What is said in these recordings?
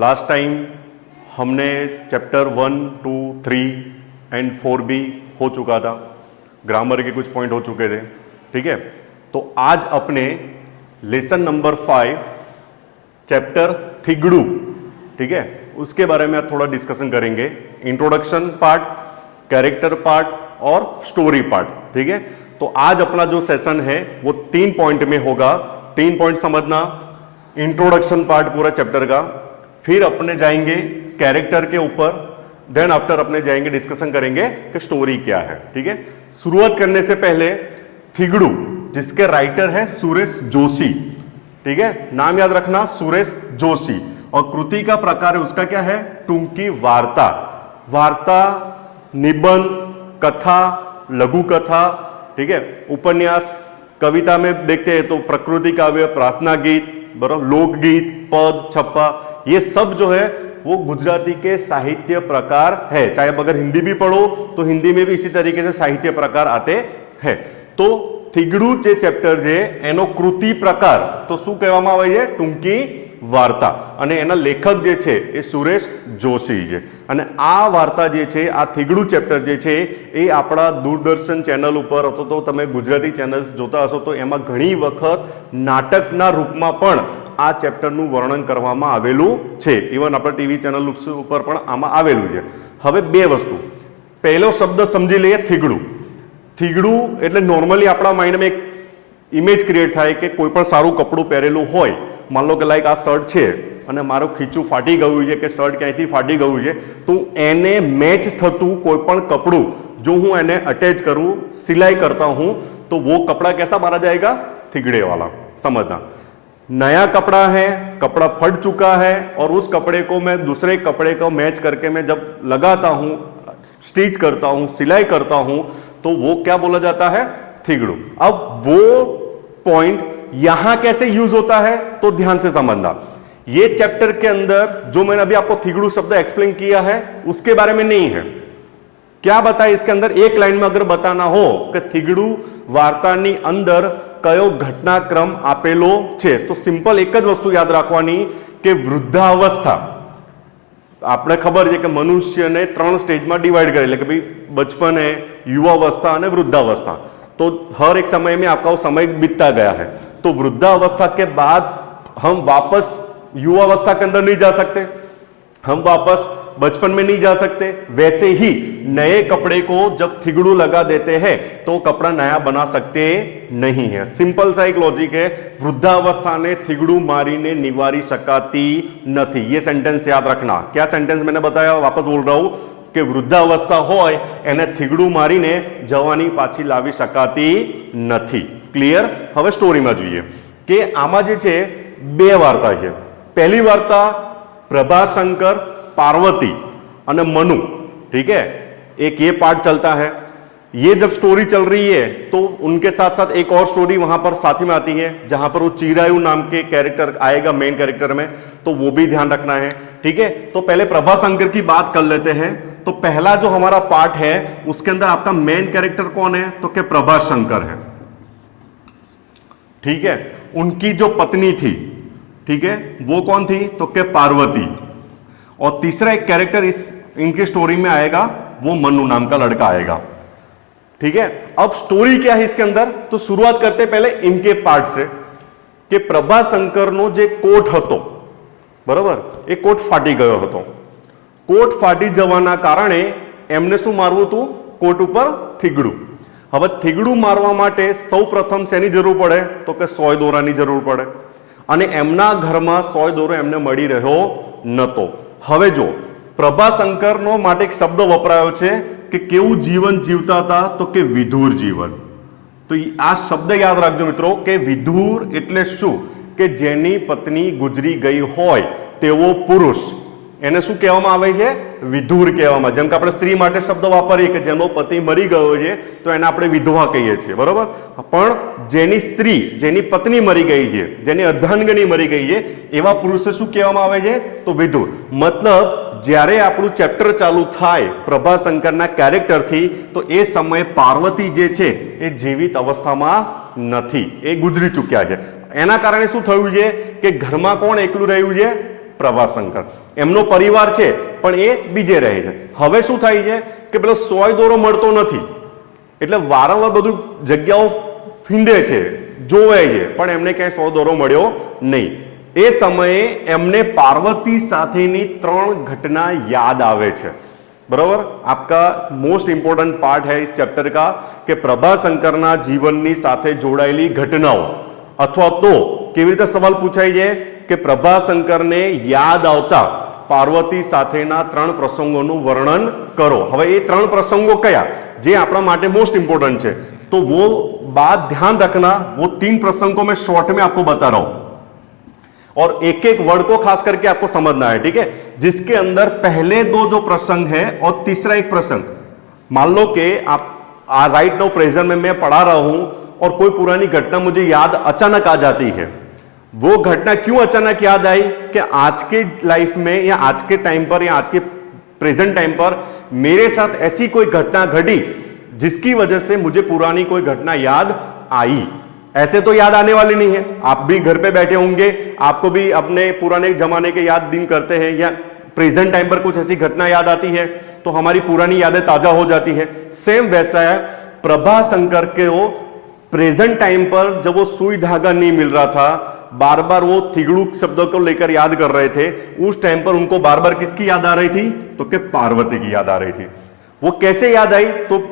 Last time हमने chapter 1, 2, 3 and 4 भी हो चुका था, ग्रामर के कुछ पॉइंट हो चुके थे, ठीक है। तो आज अपने लेसन नंबर 5 चैप्टर थिगड़ू, ठीक है, उसके बारे में थोड़ा डिस्कशन करेंगे। इंट्रोडक्शन पार्ट, कैरेक्टर पार्ट और स्टोरी पार्ट, ठीक है। तो आज अपना जो सेशन है वो 3 पॉइंट में होगा। 3 पॉइंट समझना, इंट्रोडक्शन पार्ट पूरा चैप्टर का, फिर अपने जाएंगे कैरेक्टर के ऊपर, देन आफ्टर अपने जाएंगे डिस्कशन करेंगे कि स्टोरी क्या है, ठीक है। शुरुआत करने से पहले थिगड़ू, जिसके राइटर है सुरेश जोशी, ठीक है, नाम याद रखना सुरेश जोशी, और कृति का प्रकार है उसका क्या है, टूंकी वार्ता। वार्ता, निबंध, कथा, लघु कथा, ठीक है, उपन्यास, कविता में देखते हैं तो प्रकृति काव्य, प्रार्थना गीत, बराबर, लोकगीत, पद, छप्पा, ये सब जो है वो गुजराती के साहित्य प्रकार है। चाहे अगर हिंदी भी पढ़ो तो हिंदी में भी इसी तरीके से साहित्य प्रकार आते हैं। तो थिगड़ू जे चैप्टर जे एनो कृति प्रकार तो શું કહેવામાં આવે છે, ટૂંકી વાર્તા, અને એના લેખક જે છે એ સુરેશ જોશી છે। અને આ વાર્તા જે છે, આ थिगड़ू ચેપ્ટર જે છે એ આપણા દૂરદર્શન ચેનલ ઉપર અથવા તો તમે ગુજરાતી ચેનલ્સ જોતા હશો તો એમાં ઘણી વખત નાટકના રૂપમાં પણ આ ચેપ્ટરનું વર્ણન કરવામાં આવેલું છે। ઇવન આપણા ટીવી ચેનલ ઉપર પણ આમાં આવેલું છે। હવે બે વસ્તુ, પહેલો શબ્દ સમજી લઈએ, थिगड़ू। थिगड़ू એટલે નોર્મલી આપણા માઇન્ડમાં એક ઇમેજ ક્રિએટ થાય કે કોઈ પણ સારું કપડું પહેરેલું હોય, मान लो कि लाइक आ शर्ट है અને મારું ખીચું ફાટી ગયું છે કે શર્ટ ક્યાંયથી ફાટી ગયું છે, તો એને મેચ થતું કોઈ પણ કપડું જો હું એને અટેચ કરું, સિलाई करता हूं, तो वो कपड़ा कैसा माना जाएगा, थिगड़े वाला। समझना, नया कपड़ा है, कपड़ा फट चुका है और उस कपड़े को मैं दूसरे कपड़े को मैच करके मैं जब लगाता हूं, स्टिच करता हूं, सिलाई करता हूं, तो वो क्या बोला जाता है, थिगड़ू। अब वो पॉइंट यहां कैसे यूज होता है तो ध्यान से समझना। ये चैप्टर के अंदर जो मैंने अभी आपको थिगड़ू शब्द एक्सप्लेन किया है उसके बारे में नहीं है। क्या बताए इसके अंदर, एक लाइन में अगर बताना हो कि थिगड़ू वार्तानी अंदर कयो घटनाक्रम आपेलो छे, तो सिंपल एक ज वस्तु याद रखवानी कि वृद्धावस्था, આપણે ખબર છે કે મનુષ્યને 3 સ્ટેજમાં ડિવાઈડ કરે, એટલે કે ભાઈ બચપન है, युवावस्था અને वृद्धावस्था। तो हर एक समय में आपका वो समय बीतता गया है, तो वृद्धावस्था के बाद हम वापस युवावस्था के अंदर नहीं जा सकते, हम वापस बचपन में नहीं जा सकते। वैसे ही नए कपड़े को जब थिगड़ू लगा देते हैं तो कपड़ा नया बना सकते नहीं है। सिंपल सा एक लॉजिक है, वृद्धावस्था ने थिगड़ू मारीने निवारी शकाती नहीं। ये सेंटेंस याद रखना। क्या सेंटेंस मैंने बताया, वापस बोल रहा हूं कि वृद्धावस्था होय एने थिगड़ू मारीने जवानी पाછી लावी शकाती નથી। क्लियर। હવે સ્ટોરીમાં જોઈએ કે આમાં જે છે બે વાર્તા છે। પહેલી વાર્તા प्रभाशंकर, पार्वती और मनु, ठीक है, एक ये पार्ट चलता है। ये जब स्टोरी चल रही है तो उनके साथ साथ एक और स्टोरी वहां पर साथ में आती है जहां पर वो चिरायु नाम के कैरेक्टर आएगा मेन कैरेक्टर में, तो वो भी ध्यान रखना है, ठीक है। तो पहले प्रभाशंकर की बात कर लेते हैं। तो पहला जो हमारा पार्ट है उसके अंदर आपका मेन कैरेक्टर कौन है, तो क्या प्रभाशंकर है, ठीक है। उनकी जो पत्नी थी, ठीक है, वो कौन थी, तो क्या पार्वती। और तीसरा एक कैरेक्टर इस इनकी स्टोरी में आएगा, वो मनु नाम का लड़का आएगा, ठीक है। अब स्टोरी क्या है इसके अंदर, तो शुरुआत करते पहले इनके पार्ट से कि प्रभाशंकर नो जे कोट हतो, बराबर, ए कोट फाटी गयो हतो। कोट फाटी जवाना कारणे एमने શું મારવું હતું, કોટ ઉપર थिगड़ू। હવે थिगड़ू મારવા માટે સૌપ્રથમ શેની જરૂર પડે, તો કે સોય દોરાની જરૂર પડે, અને એમના ઘરમાં સોય દોરો એમને મળી રહ્યો નતો। હવે જો પ્રભાશંકરનો માટે એક શબ્દ વપરાયો છે કે કેવું જીવન જીવતા હતા, તો કે વિધુર જીવન। તો આ શબ્દ યાદ રાખજો મિત્રો કે વિધુર એટલે શું, કે જેની પત્ની ગુજરી ગઈ હોય તેવો પુરુષ, એને શું કહેવામાં આવે છે, વિધુર કહેવામાં। જેમ કે આપણે સ્ત્રી માટે શબ્દ વાપરીએ કે જેનો પતિ મરી ગયો છે તો એને આપણે વિધવા કહીએ છીએ, બરોબર। પણ જેની સ્ત્રી, જેની પત્ની મરી ગઈ છે, જેની અર્ધાંગની મરી ગઈ છે, એવા પુરુષને શું કહેવામાં આવે છે, તો વિધુર। મતલબ જ્યારે આપણું ચેપ્ટર ચાલુ થાય પ્રભાશંકરના કેરેક્ટરથી તો એ સમયે પાર્વતી જે છે એ જીવિત અવસ્થામાં નથી, એ ગુજરી ચૂક્યા છે। એના કારણે શું થયું છે કે ઘરમાં કોણ એકલું રહ્યું છે, પ્રભાશંકર. એમનો પરિવાર છે પણ એ બીજે રહે છે. હવે શું થાય છે કે પેલો સોય દોરો મળતો નથી, એટલે વારંવાર બધું જગ્યાઓ ફીંદે છે, જોવે છે, પણ એમને ક્યાંય સોય દોરો મળ્યો નહીં. એ સમયે એમને પાર્વતી સાથેની 3 घटना याद आवे छे. बराबर, आपका मोस्ट इंपोर्टेंट पार्ट है इस चैप्टर का कि प्रभाशंकरना जीवननी साथे जोड़ाયેલી घटनाओं अथवा तो केवी रीते सवाल पूछाई जाए कि प्रभाशंकरने याद आवता पार्वती साथेना 3 प्रसंगोનું वर्णन करो. હવે એ 3 प्रसंगो कया जे આપણા માટે मोस्ट इंपोर्टेंट है, तो वो बात ध्यान रखना. वो 3 प्रसंगों में शॉर्ट में आपको बता रहा हूं और एक एक वर्ड को खास करके आपको समझना है, ठीक है. जिसके अंदर पहले 2 जो प्रसंग है और तीसरा एक प्रसंग, मान लो कि आप राइट नाउ प्रेजेंट में मैं पढ़ा रहा हूं और कोई पुरानी घटना मुझे याद अचानक आ जाती है. वो घटना क्यों अचानक याद आई कि आज के लाइफ में या आज के टाइम पर या आज के प्रेजेंट टाइम पर मेरे साथ ऐसी कोई घटना घटी जिसकी वजह से मुझे पुरानी कोई घटना याद आई. ऐसे तो याद आने वाली नहीं है. आप भी घर पे बैठे होंगे, आपको भी अपने पुराने जमाने के याद दिन करते हैं या प्रेजेंट टाइम पर कुछ ऐसी घटना याद आती है तो हमारी पुरानी यादें ताजा हो जाती है. सेम वैसा है प्रभाशंकर के. वो प्रेजेंट टाइम पर जब वो सुई धागा नहीं मिल रहा था, बार बार वो थिगड़ू शब्दों को लेकर याद कर रहे थे, उस टाइम पर उनको बार बार किसकी याद आ रही थी? तो कि पार्वती की याद आ रही थी. वो कैसे याद आई? तो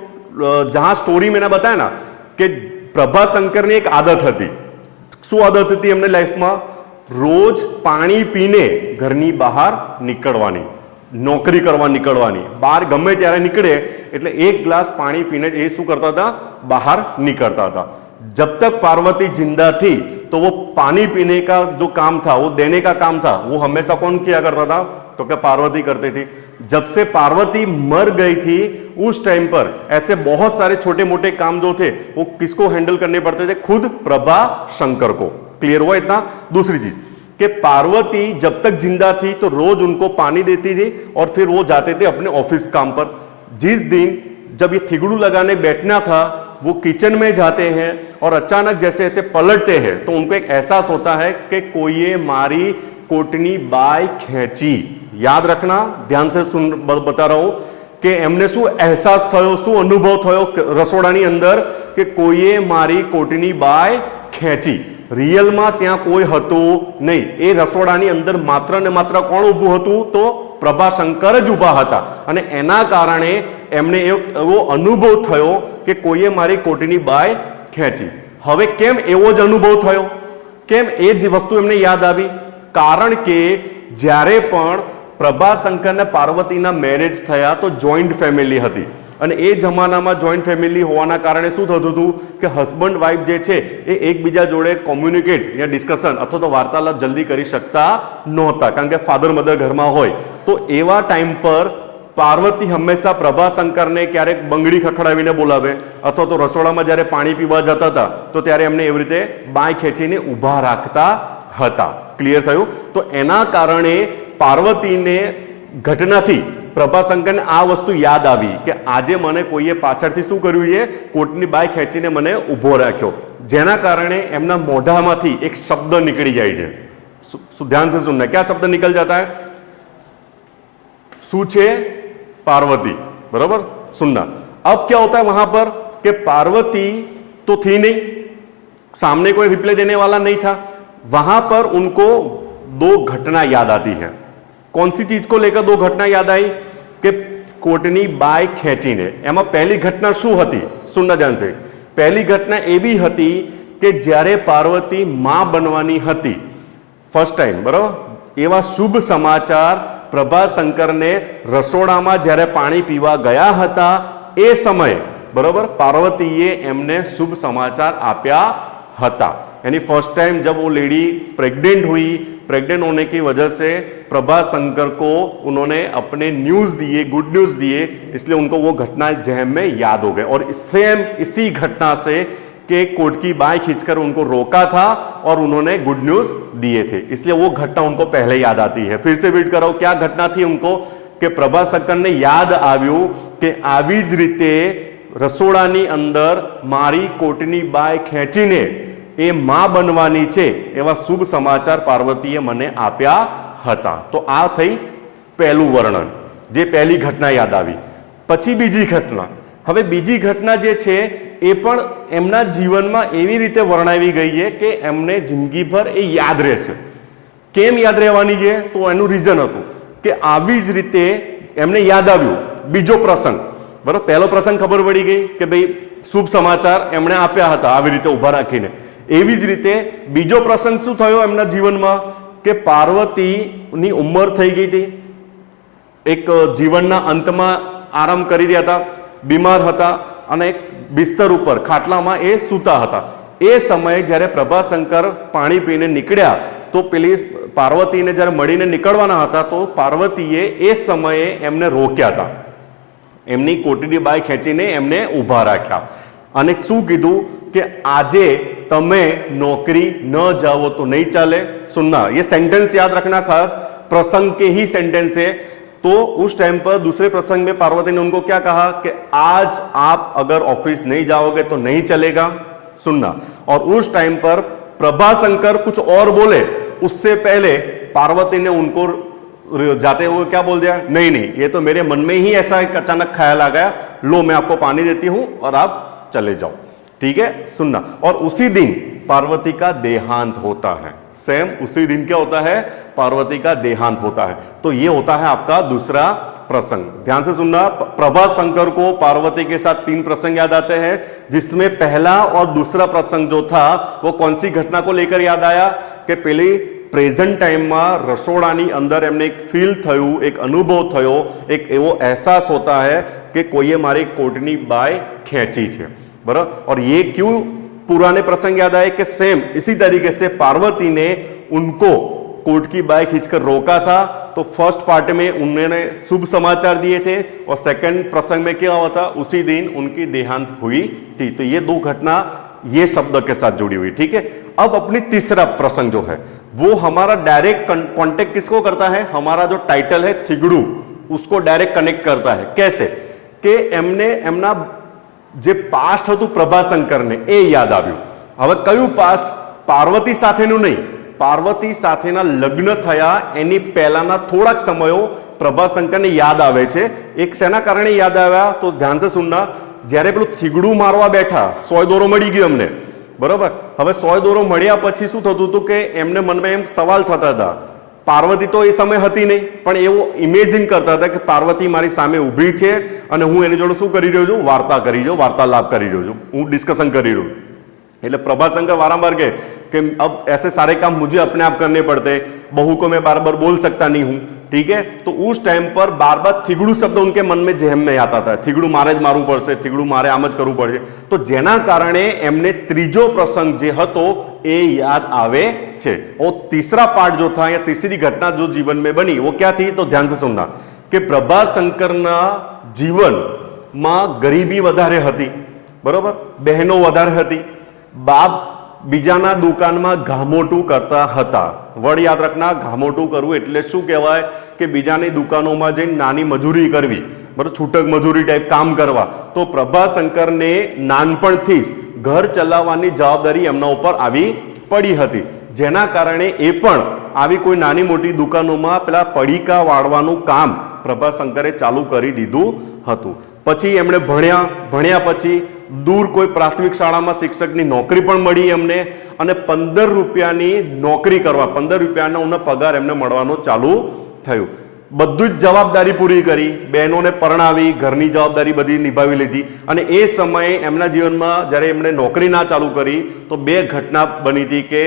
जहां स्टोरी मैंने बताया ना कि પ્રભાશંકરની એક આદત હતી. શું આદત હતી એમને લાઈફમાં? રોજ પાણી પીને ઘરની બહાર નીકળવાની, નોકરી કરવા નીકળવાની. બહાર ગમે ત્યારે નીકળે એટલે એક ગ્લાસ પાણી પીને એ શું કરતા હતા? બહાર निकलता था. जब तक पार्वती जिंदा थी तो वो पानी पीने का जो काम था, वो देने का काम था, वो हमेशा कौन किया करता था? तो क्या पार्वती करती थी. जब से पार्वती मर गई थी उस टाइम पर ऐसे बहुत सारे छोटे मोटे काम जो थे वो किसको हैंडल करने पड़ते थे? खुद प्रभाशंकर को. क्लियर हुआ इतना? दूसरी चीज कि पार्वती जब तक जिंदा थी तो रोज उनको पानी देती थी और फिर वो जाते थे अपने ऑफिस काम पर. जिस दिन जब ये थिगड़ू लगाने बैठना था, वो किचन में जाते हैं और अचानक जैसे ऐसे पलटते हैं तो उनको एक एहसास होता है कि कोई मारी कोटनी बाय खेची. याद रखना, ध्यान से सुन, बता रहा हूं कि एमने शू एहसास थयो, शू अनुभव थयो रसोडानी अंदर कि कोઈએ मारी कोटनी बाय खेची. रियल में त्या कोई हतो नहीं. ए रसोडानी अंदर मात्र ने मात्र कोण ऊभું હતું? तो પ્રભાશંકર જ ઊભા હતા. અને એના કારણે એમને એવો અનુભવ થયો કે કોઈએ મારી કોટની બાય ખેંચી. હવે કેમ એવો જ અનુભવ થયો? કેમ એ જ વસ્તુ એમને યાદ આવી? કારણ કે જ્યારે પણ પ્રભાશંકર ને પાર્વતીના મેરેજ થયા તો જોઈન્ટ ફેમિલી હતી અને એ જમાનામાં જોઈન્ટ ફેમિલી હોવાના કારણે શું થતું હતું કે હસબન્ડ વાઇફ જે છે એ એકબીજા જોડે કોમ્યુનિકેટ या ડિસ્કશન અથવા તો વાર્તાલાપ જલ્દી કરી શકતા નહોતા, કારણ કે ફાધર મધર ઘરમાં હોય. તો એવા ટાઈમ પર પાર્વતી હંમેશા પ્રભાશંકરને ક્યારેક બંગડી ખખડાવીને બોલાવે અથવા તો રસોડામાં જ્યારે પાણી પીવા જતા હતા તો ત્યારે એમને એવી રીતે બાય ખેંચીને ઊભા રાખતા હતા. ક્લિયર થયું? તો એના કારણે પાર્વતીને ઘટનાથી પ્રભાશંકરને આ વસ્તુ યાદ આવી કે આજે મને કોઈએ પાછળથી શું કર્યું છે? કોટની બાય ખેંચીને મને ઊભો રાખ્યો. જેના કારણે એમના મોઢામાંથી એક શબ્દ નીકળી જાય છે. ધ્યાન से सुनना, क्या शब्द निकल जाता है? શું છે? पार्वती. बराबर, सुनना. अब क्या होता है वहां पर कि पार्वती तो थी नहीं, सामने कोई रिप्लाई देने वाला नहीं था. वहां पर उनको 2 घटना याद आती है. कौन सी चीज को लेकर 2 घटना याद आई? कि कोटनी बाय खेचीने. एमा पहली घटना શું હતી? सुनना ध्यान से. पहली घटना एवी હતી કે જ્યારે પાર્વતી માં બનવાની હતી ફર્સ્ટ ટાઈમ, બરાબર, એવા શુભ સમાચાર પ્રભાશંકરને રસોડામાં જ્યારે પાણી પીવા ગયા હતા એ સમયે, બરાબર, પાર્વતીએ એમને શુભ સમાચાર આપ્યા હતા. यानी फर्स्ट टाइम जब वो लेडी प्रेग्नेंट हुई, प्रेग्नेंट होने की वजह से प्रभाशंकर को उन्होंने अपने न्यूज़ दिए, गुड न्यूज़ दिए, इसलिए उनको वो घटना जहन में याद हो गए. और सेम इसी घटना से के कोट की बाय खींचकर उनको रोका था और उन्होंने गुड न्यूज़ दिए थे, इसलिए वो घटना उनको पहले याद आती है. फिर से रीड करो, क्या घटना थी उनको? कि प्रभाशंकरने याद आव्યું કે આવી જ રીતે રસોડાની અંદર મારી કોટની બાય ખેંચીને એ માં બનવાની છે એવા શુભ સમાચાર પાર્વતીએ મને આપ્યા હતા। તો આ થઈ પહેલું વર્ણન, જે પહેલી ઘટના યાદ આવી। પછી બીજી ઘટના, હવે બીજી ઘટના જે છે એ પણ એમના જીવનમાં એવી રીતે વર્ણવી ગઈ છે કે એમને જિંદગીભર એ યાદ રહેશે। કેમ યાદ રહેવાની છે? તો એનું રીઝન હતું કે આવી જ રીતે એમને યાદ આવ્યું બીજો પ્રસંગ, બરાબર। પહેલો પ્રસંગ ખબર પડી ગઈ કે ભાઈ શુભ સમાચાર એમણે આપ્યા હતા આવી રીતે ઊભા રાખીને, એવી જ રીતે બીજો પ્રસંગ શું થયો એમના જીવનમાં કે પાર્વતીની ઉંમર થઈ ગઈ હતી, એક જીવનના અંતમાં આરામ કરી રહ્યા હતા, બીમાર હતા અને એક બિસ્તર ઉપર ખાટલામાં એ સૂતા હતા। એ સમયે જ્યારે પ્રભાશંકર પાણી પીને નીકળ્યા તો પેલી પાર્વતીને જ્યારે મળીને નીકળવાના હતા તો પાર્વતીએ એ સમયે એમને રોક્યા હતા, એમની કોટડી બાય ખેંચીને એમને ઊભા રાખ્યા અને શું કીધું કે આજે તમે नौकरी न जाओ तो नहीं चले। सुनना, ये सेंटेंस याद रखना खास, प्रसंग के ही सेंटेंस है। तो उस टाइम पर दूसरे प्रसंग में पार्वती ने उनको क्या कहा कि आज आप अगर ऑफिस नहीं जाओगे तो नहीं चलेगा। सुनना, और उस टाइम पर प्रभाशंकर कुछ और बोले, उससे पहले पार्वती ने उनको जाते हुए क्या बोल दिया, नहीं नहीं ये तो मेरे मन में ही ऐसा एक अचानक ख्याल आ गया, लो मैं आपको पानी देती हूं और आप चले जाओ, ठीक है। सुनना, और उसी दिन पार्वती का देहांत होता है। सेम उसी दिन क्या होता है, पार्वती का देहांत होता है। तो ये होता है आपका दूसरा प्रसंग। ध्यान से सुनना, प्रभाशंकर को पार्वती के साथ 3 प्रसंग याद आते हैं, जिसमें पहला और दूसरा प्रसंग जो था वो कौन सी घटना को लेकर याद आया कि पहले प्रेजेंट टाइम में रसोड़ानी अंदर एमने एक फील थયું, एक अनुभव थयो, एक एवो एहसास होता है कि कोઈએ मारी कोटनी बाय खेंची छे, बराबर। और ये क्यों पुराने प्रसंग याद आए कि सेम इसी तरीके से पार्वती ने उनको कोर्ट की बाय खींचकर रोका था। तो फर्स्ट पार्ट में उन्होंने शुभ समाचार दिए थे और सेकंड प्रसंग में क्या हुआ था, उसी दिन उनकी देहांत हुई थी। तो ये 2 घटना ये शब्द के साथ जुड़ी हुई, ठीक है। अब अपनी तीसरा प्रसंग जो है वो हमारा डायरेक्ट कॉन्टेक्ट किसको करता है, हमारा जो टाइटल है थिगड़ू, उसको डायरेक्ट कनेक्ट करता है। कैसे कि एमने एमना जे पास्ट હતું પ્રભાશંકરને એ યાદ આવ્યું। હવે કયું પાસ્ટ, પાર્વતી સાથેનું નહીં, પાર્વતી સાથેના લગ્ન થયા એની પહેલાના થોડાક સમયો પ્રભાશંકરને યાદ આવે છે। એક શેના કારણે યાદ આવ્યા તો ધ્યાન से सुनना, જ્યારે પેલું થીગડું મારવા બેઠા 100 દોરો મળી ગયો એમને, બરોબર। હવે 100 દોરો મળ્યા પછી શું થતું હતું કે એમને મનમાં એમ સવાલ થતા હતા, પાર્વતી તો એ સમય હતી નહીં પણ એવું ઇમેજિન કરતા હતા કે પાર્વતી મારી સામે ઊભી છે અને હું એની જોડે શું કરી રહ્યો છું, વાર્તા કરી રહ્યો, વાર્તાલાપ કરી રહ્યો છું, હું ડિસ્કશન કરી રહ્યો। એટલે પ્રભાશંકર वारंवार कहे कि अब ऐसे सारे काम मुझे अपने आप करने पड़ते, बहू को मैं बार बार बोल सकता नहीं हूं, ठीक है। तो उस टाइम पर बार बार थिगड़ू शब्द उनके मन में जेहम में आता था, थिगड़ू मारे ज मारવું પડશે, थिगड़ू मारे आम ज करવું પડશે। तो जेना कारणे एमने त्रीजो प्रसंग जे हतो ए याद आवे छे। और तीसरा पार्ट जो था या तीसरी घटना जो जीवन में बनी वो क्या थी, तो ध्यान से सुनना कि प्रभाशंकरना जीवन में गरीबी वधारे हती, बरोबर, बहनों वधारे हती, बाप बीजाना दुकानमा घामोटू करता हता। वड याद रखना, घामोटू करવું એટલે શું કહેવાય કે બીજાની દુકાનોમાં જઈને નાની મજૂરી કરવી, બરાબર, છૂટક મજૂરી ટાઈપ કામ કરવા। તો પ્રભાશંકરને નાનપણથી જ ઘર ચલાવવાની જવાબદારી એમના ઉપર આવી પડી હતી, જેના કારણે એ પણ આવી કોઈ નાની મોટી દુકાનોમાં પેલા પડીકા વાળવાનું કામ પ્રભાશંકરે ચાલુ કરી દીધું હતું। પછી એમણે ભણ્યા પછી दूर कोई प्राथमिक शाला में शिक्षक की नौकरी पण मळी एमने अने 15 રૂપિયાની नौकरी करवा, 15 રૂપિયાનો उन्हें पगार एमने मळवानो चालू थयुं। बधुं ज जवाबदारी पूरी करी, बहनों परणावी, घरनी जवाबदारी बधी निभावी लीधी। अने ए समये एमना जीवनमां ज्यारे एमणे नौकरी ना चालू करी तो 2 घटना बनी थी कि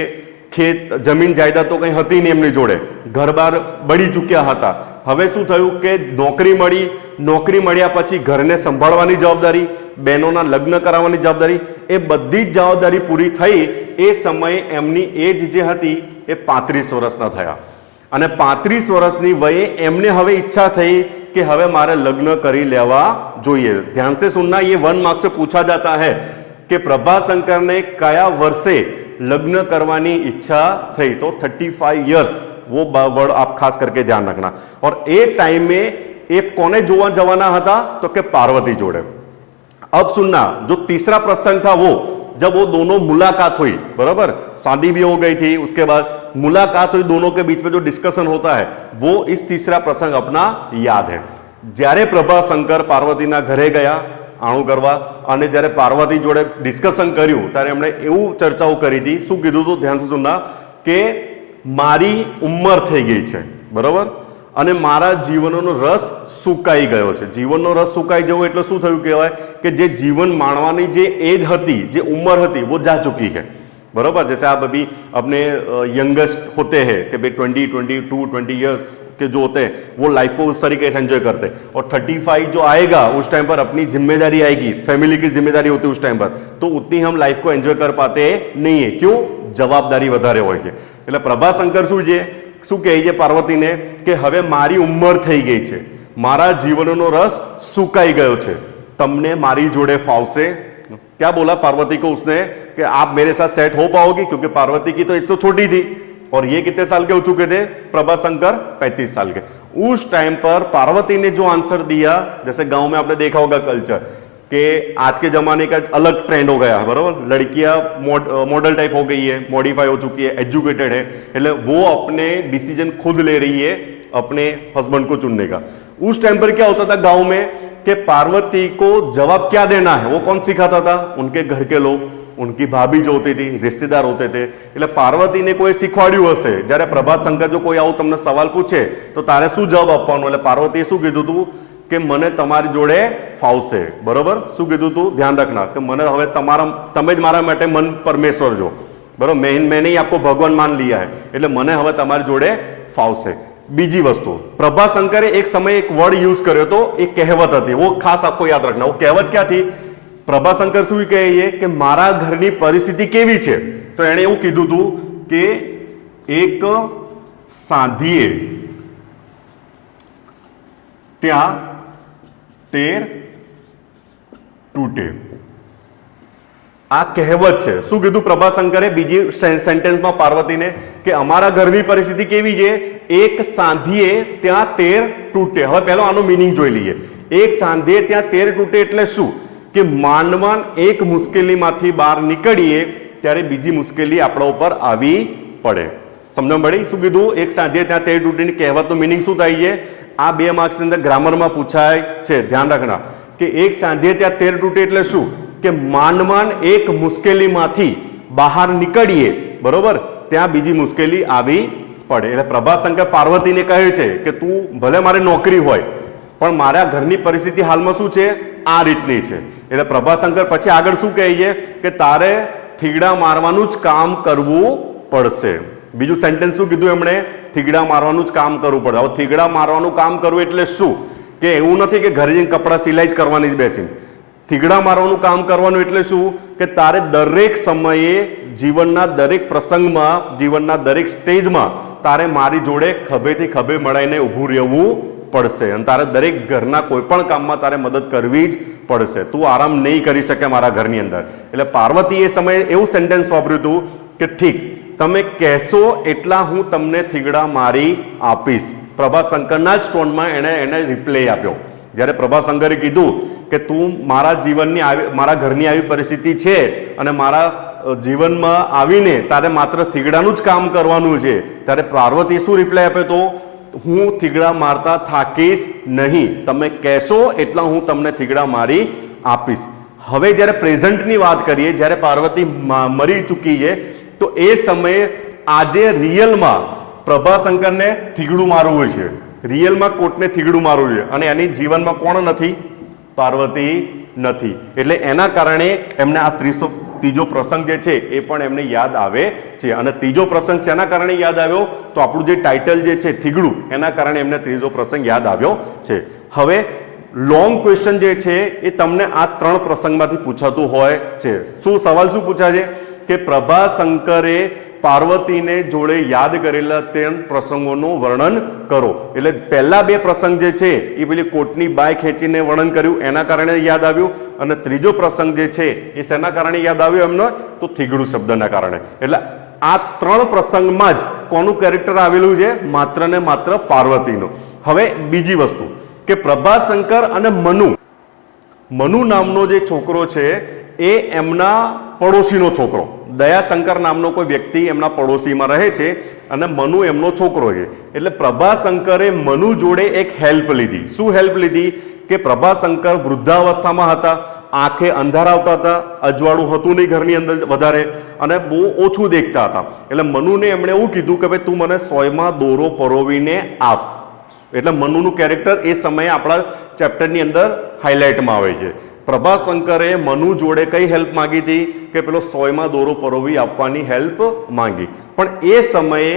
खेत जमीन जायदाद तो कहीं हती नहीं एमनी जोड़े, घर-बार बળી चूक्या हता। હવે શું થયું કે નોકરી મળી, નોકરી મળ્યા પછી ઘરને સંભાળવાની જવાબદારી, બહેનોના લગ્ન કરાવવાની જવાબદારી, એ બધી જ જવાબદારી પૂરી થઈ। એ સમયે એમની એજ જે હતી એ 35 વર્ષના થયા અને 35 વર્ષની વયે એમને હવે ઈચ્છા થઈ कि હવે મારે લગ્ન કરી લેવા જોઈએ। ध्यान से सुनना, ये 1 मार्क्स से पूछा जाता है कि प्रभाशंकर ने कया वर्षे लग्न करवानी इच्छा थई, तो 35 इयर्स, वो वर्ड आप खास करके ध्यान रखना। और ए टाइम में ए कोने जोवा जवाना था तो के पार्वती जोड़े। अब सुनना, जो तीसरा प्रसंग था वो जब वो दोनों मुलाकात हुई, बराबर, शादी भी हो गई थी, उसके बाद मुलाकात हुई, दोनों के बीच में जो डिस्कशन होता है वो इस तीसरा प्रसंग अपना याद है। જ્યારે પ્રભાશંકર પાર્વતીના ઘરે ગયા આણું કરવા અને જ્યારે પાર્વતી જોડે ડિસ્કશન કર્યું ત્યારે એમણે એવું ચર્ચાઓ કરી હતી, શું કીધું હતું, ધ્યાનથી સુનના, કે મારી ઉંમર થઈ ગઈ છે, બરાબર, અને મારા જીવનનો રસ સુકાઈ ગયો છે। જીવનનો રસ સુકાઈ જવો એટલે શું થયું કહેવાય કે જે જીવન માણવાની જે એજ હતી, જે ઉંમર હતી, वो जा चुकी है, बराबर। जैसे आप अभी अपने यंगेस्ट होते हैं कि भाई 20, 22, 20 ईयर्स के जो होते हैं वो लाइफ को उस तरीके से एंजॉय करते हैं, और 35 जो आएगा उस टाइम पर अपनी जिम्मेदारी आएगी, फैमिली की जिम्मेदारी होती है उस टाइम पर, तो उतनी हम लाइफ को एंजॉय कर पाते नहीं है। क्यों? जवाबदारी વધારે હોય છે। એટલે પ્રભાશંકર શું કહે છે પાર્વતીને કે હવે મારી ઉંમર થઈ ગઈ છે, મારા જીવનનો રસ સુકાઈ ગયો છે, તમને મારી જોડે ફાવશે? क्या बोला पार्वती को उसने कि आप मेरे साथ सेट हो पाओगी? क्योंकि पार्वती की तो एक तो छोटी थी और ये कितने साल के हो चुके थे, प्रभाशंकर 35 साल के। उस टाइम पर पार्वती ने जो आंसर दिया, जैसे गांव में आपने देखा होगा कल्चर कि आज के जमाने का अलग ट्रेंड हो गया है, बराबर, लड़कियां मॉडल टाइप हो गई है, मॉडिफाई हो चुकी है, एजुकेटेड है, એટલે वो अपने डिसीजन खुद ले रही है अपने हस्बैंड को चुनने का। उस टाइम पर क्या होता था गांव में कि पार्वती को जवाब क्या देना है वो कौन सिखाता था? उनके घर के लोग, उनकी भाभी जो होती थी, रिश्तेदार होते थे। એટલે પાર્વતીને કોઈ શીખવાડ્યું હશે, જ્યારે પ્રભાશંકર જો કોઈ આવું તમને સવાલ પૂછે તો તારે શું જવાબ આપવાનો? એટલે પાર્વતીએ શું કીધું હતું કે મને તમારી જોડે ફાવશે, બરોબર। શું કીધું હતું? ધ્યાન રાખના કે મને હવે તમે જ મારા માટે मन परमेश्वर जो, बराबर, मैंने ही आपको भगवान मान लिया है, એટલે મને હવે તમારી જોડે ફાવશે। बीजी वस्तु, प्रभाशंकरे एक समय एक वर्ड यूज કર્યો તો, एक કહેવત હતી, वो खास आपको याद रखना। वो કહેવત क्या थी? प्रभाशंकर શું કહે કે મારા ઘરની પરિસ્થિતિ કેવી છે? તો એણે એવું કીધું હતું કે એક સાંધીએ ત્યાં 13 તૂટે। આ કહેવત છે। શું કીધું પ્રભાશંકરે બીજી સેન્ટેન્સમાં પાર્વતીને કે અમારા ઘરની પરિસ્થિતિ કેવી છે? એક સાંધીએ ત્યાં 13 તૂટે। હવે પહેલો આનો મીનિંગ જોઈ લઈએ। એક સાંધીએ ત્યાં 13 તૂટે એટલે શું? કે માનવાન એક મુશ્કેલીમાંથી બહાર નીકળીએ ત્યારે બીજી મુશ્કેલી આપણા ઉપર આવી પડે। સમજણ પડી? શું કીધું? એક સાંધીએ ત્યાં 13 તૂટેની કહેવતનો મીનિંગ શું થાય છે? આ 2 માર્ક્સની અંદર ગ્રામરમાં પૂછાય છે, ધ્યાન રાખના કે એક સાંધીએ ત્યાં 13 તૂટે એટલે શું? કે માનવાન એક મુશ્કેલીમાંથી બહાર નીકળીએ, બરોબર, ત્યાં બીજી મુશ્કેલી આવી પડે। એટલે પ્રભાશંકર પાર્વતીને કહે છે કે તું ભલે મારે નોકરી હોય પણ મારા ઘરની પરિસ્થિતિ હાલમાં શું છે? આ રીતની છે। એટલે પ્રભાશંકર પછી આગળ શું કહે છે કે તારે થીગડા મારવાનું જ કામ કરવું પડશે। બીજું સેન્ટેન્સ શું કીધું એમણે? થીગડા મારવાનું જ કામ કરવું પડે। હવે થીગડા મારવાનું કામ કરવું એટલે શું? કે એવું નથી કે ઘરે જઈને કપડાં સિલાઈ જ કરવાની જ બેસીને। થીગડા મારવાનું કામ કરવાનું એટલે શું? કે તારે દરેક સમયે જીવનના દરેક પ્રસંગમાં, જીવનના દરેક સ્ટેજમાં તારે મારી જોડે ખભેથી ખભે મળાઈને ઊભું રહેવું પડશે, અને તારે દરેક ઘરના કોઈ પણ કામમાં તારે મદદ કરવી જ પડશે। તું આરામ નહીં કરી શકે મારા ઘરની અંદર। એટલે પાર્વતી એ સમયે એવું સેન્ટેન્સ વાપર્યું હતું કે ઠીક, તમે કહેશો એટલા હું તમને થીગડા મારી આપીશ। પ્રભાશંકરના જ ટોનમાં એને રિપ્લાય આપ્યો। જ્યારે પ્રભાશંકરે કીધું કે તું મારા જીવનની મારા ઘરની આવી પરિસ્થિતિ છે અને મારા જીવનમાં આવીને તારે માત્ર થીગડાનું જ કામ કરવાનું છે, ત્યારે પાર્વતીએ શું રિપ્લાય આપ્યો તો? હું થીગડા મારતા થાકીશ નહીં, તમે કહેશો એટલા હું તમને થીગડા મારી આપીશ। હવે જ્યારે પ્રેઝન્ટની વાત કરીએ, જ્યારે પાર્વતી મરી ચૂકી છે, તો એ સમયે આજે રિયલમાં પ્રભાશંકરને થીગડું મારવું છે, રિયલમાં કોટને થીગડું મારવું છે, અને એની જીવનમાં કોણ નથી? પાર્વતી નથી। એટલે એના કારણે એમને આ ત્રીજો પ્રસંગ જે છે એ પણ એમને યાદ આવે છે। અને ત્રીજો પ્રસંગ શેના કારણે યાદ આવ્યો? તો આપણું જે ટાઇટલ જે છે થીગડું, એના કારણે એમને ત્રીજો પ્રસંગ યાદ આવ્યો છે। હવે લોંગ ક્વેશ્ચન જે છે એ તમને આ 3 પ્રસંગમાંથી પૂછાતું હોય છે। શું સવાલ શું પૂછાય છે? કે પ્રભાશંકરે પાર્વતીને જોડે યાદ કરેલા 3 પ્રસંગોનું વર્ણન કરો। એટલે પહેલા 2 પ્રસંગ જે છે એ પેલી કોટની બાય ખેંચીને વર્ણન કર્યું, એના કારણે યાદ આવ્યું, અને ત્રીજો પ્રસંગ જે છે એ શેના કારણે યાદ આવ્યો એમને? તો થીગડું શબ્દના કારણે। એટલે આ 3 પ્રસંગમાં જ કોનું કેરેક્ટર આવેલું છે? માત્ર ને માત્ર પાર્વતીનું। હવે બીજી વસ્તુ કે પ્રભાશંકર અને મનુ નામનો જે છોકરો છે એ એમના પડોશીનો છોકરો, દયાશંકર નામનો કોઈ વ્યક્તિ એમના પડોશીમાં રહે છે અને મનુ એમનો છોકરો છે. એટલે પ્રભાશંકરે મનુ જોડે એક હેલ્પ લીધી. શું હેલ્પ લીધી? કે પ્રભાશંકર વૃદ્ધાવસ્થામાં હતા, આંખે અંધારા આવતા હતા, અજવાળું હતું નહીં ઘરની અંદર વધારે, અને બહુ ઓછું દેખતા હતા. એટલે મનુને એમણે એવું કીધું કે ભાઈ તું મને સોયમાં દોરો પરોવીને આપ. એટલે મનુનું કેરેક્ટર એ સમયે આપણા ચેપ્ટરની અંદર હાઇલાઇટમાં આવે છે. પ્રભાશંકરે મનુ જોડે કઈ હેલ્પ માંગી હતી? કે પેલો સોયમાં દોરો પરોવી આપવાની હેલ્પ માંગી. પણ એ સમયે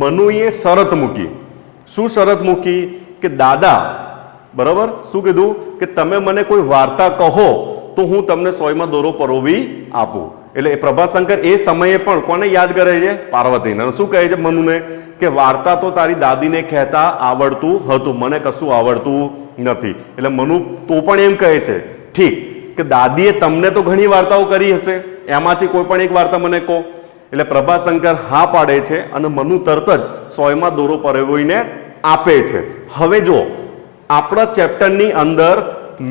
મનુએ શરત મૂકી. શું શરત મૂકી? કે દાદા, બરાબર, શું કીધું? કે તમે મને કોઈ વાર્તા કહો તો હું તમને સોયમાં દોરો પરોવી આપું. એટલે પ્રભાશંકર એ સમયે પણ કોને યાદ કરે છે? પાર્વતીને. શું કહે છે મનુને? કે વાર્તા તો તારી દાદીને કહેતા આવડતું હતું, મને કશું આવડતું નથી. એટલે મનુ તો પણ એમ કહે છે, ઠીક, કે દાદીએ તમને તો ઘણી વાર્તાઓ કરી હશે, એમાંથી કોઈ પણ એક વાર્તા મને કહો. એટલે પ્રભાશંકર હા પાડે છે અને મનુ તરત જ સોયમાં દોરો પરોવીને આપે છે. હવે જો આપણા ચેપ્ટરની અંદર